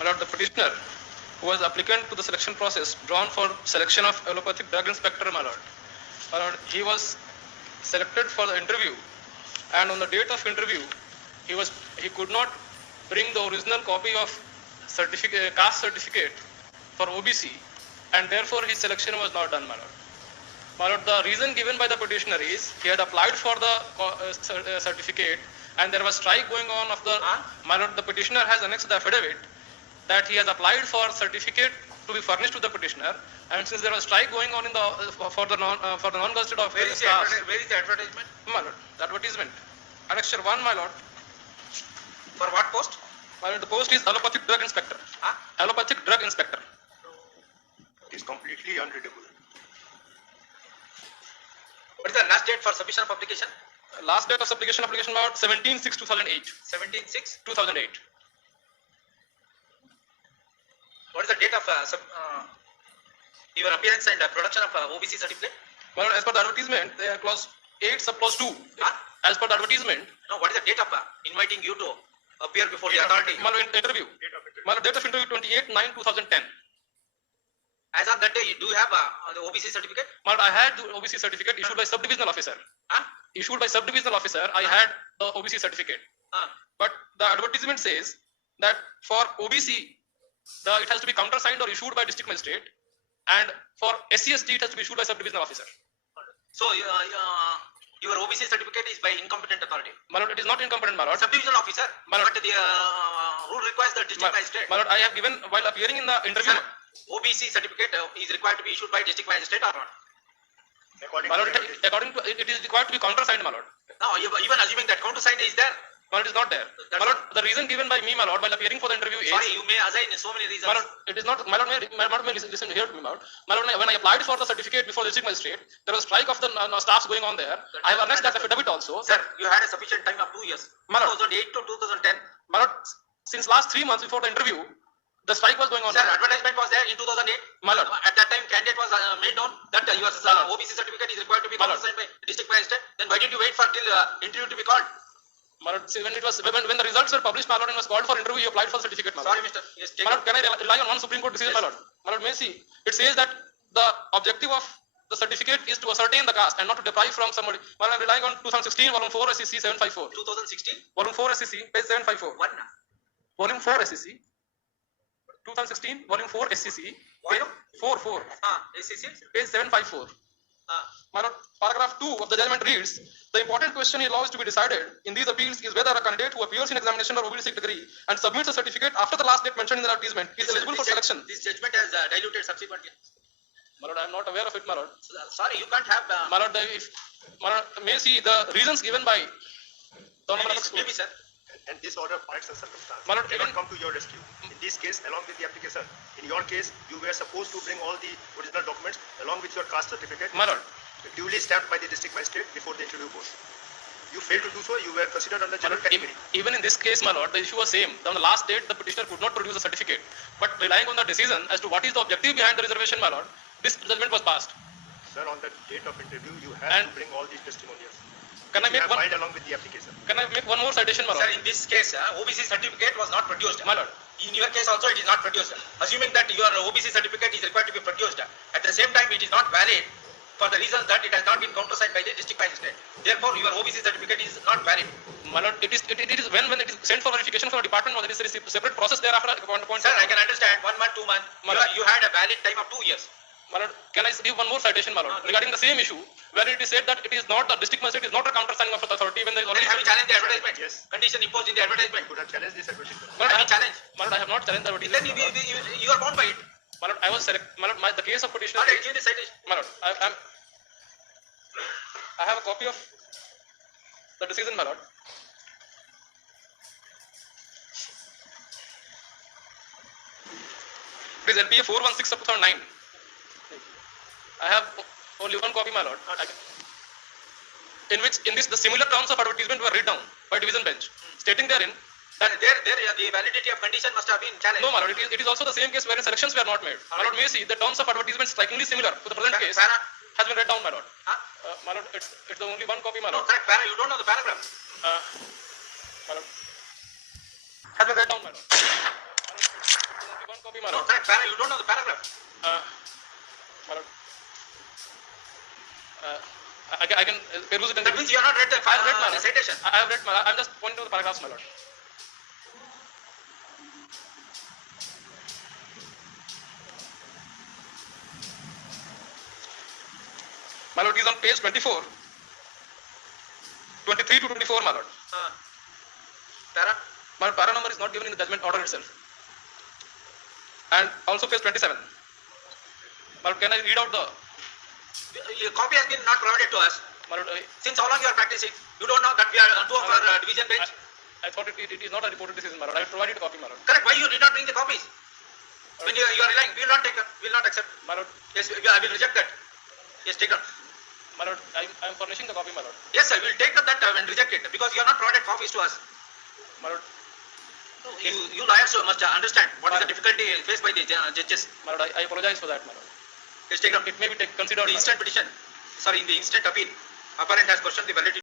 My lord, the petitioner, who was applicant to the selection process drawn for selection of allopathic drug inspector, my lord. My lord, he was selected for the interview, and on the date of interview, he could not bring the original copy of caste certificate for OBC, and therefore his selection was not done, my lord. My lord, the reason given by the petitioner is he had applied for the certificate, and there was strike going on of the. My lord, the petitioner has annexed the affidavit that he has applied for certificate to be furnished to the petitioner, and since there was strike going on in the for the non-gazetted of where is the advertisement? My lord, the advertisement. Annexure 1, my lord. For what post? My lord, the post is allopathic drug inspector. Allopathic drug inspector. It is completely unreadable. What is the last date for submission of application? Last date of application about 17/6/2008. 17/6/2008. 2008. What is the date of your appearance and production of OBC certificate? Well, as per the advertisement, clause 8 sub clause 2. As per the advertisement. No, what is the date of inviting you to appear before the authority? Interview. Date of interview 28/9/2010. As on that day, do you have the OBC certificate? I had the OBC certificate issued by subdivisional officer. Issued by subdivisional officer, I had the OBC certificate. But the advertisement says that for OBC, it has to be countersigned or issued by district magistrate, and for SC/ST it has to be issued by subdivisional officer. So your OBC certificate is by incompetent authority. My lord, it is not incompetent, my lord. Subdivisional officer. But the rule requires the district magistrate. My lord, I have given while appearing in the interview. Sir, OBC certificate is required to be issued by district magistrate or not? According to it is required to be countersigned, my lord. No, even assuming that countersigned is there. My lord, it is not there. My lord, the reason given by me, my lord, while appearing for the interview is. Sorry, you may assign so many reasons. My lord, it is not. My lord, may listen here to me, my lord. My lord, when I applied for the certificate before the district magistrate, there was strike of the staffs going on there. I have annexed that affidavit also. Sir, you had a sufficient time of 2 years. My lord, 2008 to 2010. My lord, since last 3 months before the interview, the strike was going on. Sir, advertisement was there in 2008. My lord. At that time, candidate was made known that your OBC certificate is required to be countersigned by district magistrate. Then why did you wait for till interview to be called? My lord, see, when the results were published, my lord, and was called for interview, you applied for the certificate, my lord. Sorry, Mr. Yes, my lord, can I rely on one Supreme Court decision, yes. My lord? My lord, may see. It says that the objective of the certificate is to ascertain the caste and not to deprive from somebody. My lord, I'm relying on 2016, volume 4, SEC 754. 2016? Volume 4, SEC, page 754. What? Volume 4, SEC. 2016, volume 4, SEC. Volume? 4. SEC? Page 754. My lord, paragraph 2 of the judgment reads, the important question in law is to be decided in these appeals is whether a candidate who appears in examination or OBC degree and submits a certificate after the last date mentioned in the advertisement is eligible for selection. This judgment has diluted subsequently. My lord, I am not aware of it, my lord. Sorry, you can't have... My lord, may see the reasons given by the maybe, sir. And this order of facts and circumstances cannot come to your rescue. In this case, along with the application, in your case, you were supposed to bring all the original documents along with your caste certificate. My lord. Duly stamped by the district magistrate before the interview goes. You failed to do so, you were considered under general category. Even in this case, my lord, the issue was same. On the last date, the petitioner could not produce a certificate. But relying on the decision as to what is the objective behind the reservation, my lord, this judgment was passed. Sir, on the date of interview, you have to bring all these testimonials. Can I make one along with the application? Can I make one more citation, my lord? Sir, in this case, OBC certificate was not produced. My lord. In your case also, it is not produced. Assuming that your OBC certificate is required to be produced, at the same time, it is not valid for the reasons that it has not been countersigned by the district magistrate. Therefore, your OBC certificate is not valid. My lord, it is when it is sent for verification from the department, or there is a separate process thereafter. Sir, I can understand 1 month, 2 months. You had a valid time of 2 years. My lord, can I give one more citation, my lord, regarding the same issue, where it is said that it is not the district magistrate is not a countersigning of the authority when there is already. Have you challenged the advertisement? Yes. Condition imposed in the advertisement. Could have challenged this advertisement. My lord, My lord, I have not challenged the advertisement. Then you are bound by it. My lord, I was select. My lord, the case of petitioner. Alright, give the citation. My lord, I have a copy of the decision, my lord. It is LPA 416 of 2009. I have only one copy, my lord. In this the similar terms of advertisement were read down by division bench, stating therein that there the validity of condition must have been challenged. No, my lord, it is also the same case wherein selections were not made. My lord, may see the terms of advertisement strikingly similar to the present case has been read down, my lord. My lord, it's the only one copy, my lord. No, correct. You don't know the paragraph. My lord, has been read down, my lord. Copy, my No, lord. correct. You don't know the paragraph. My lord. I can peruse it in That means you have not read the I have read, my lord. citation. I have read, my lord. I'm just pointing to the paragraphs, my lord. My lord, it is on page 24. 23 to 24, my lord. Para? My lord, para number is not given in the judgment order itself. And also page 27. My lord, can I read out the... Your copy has been not provided to us. My lord, Since how long you are practicing? You don't know that we are two of our division bench? I thought it is not a reported decision, my lord. I provided a copy, my lord. Correct. Why you did not bring the copies? When you are relying, we will not take, we will not accept. My lord, Yes, I will reject that. Yes, take it. my lord, I am furnishing the copy, my lord. Yes, I will take that and reject it because you have not provided copies to us. My lord, You lawyers must understand what is the difficulty faced by the judges. my lord, I apologize for that, my lord. Yes, take it. It may be considered, The my lord. instant petition, sorry, in the instant appeal, appellant has questioned the validity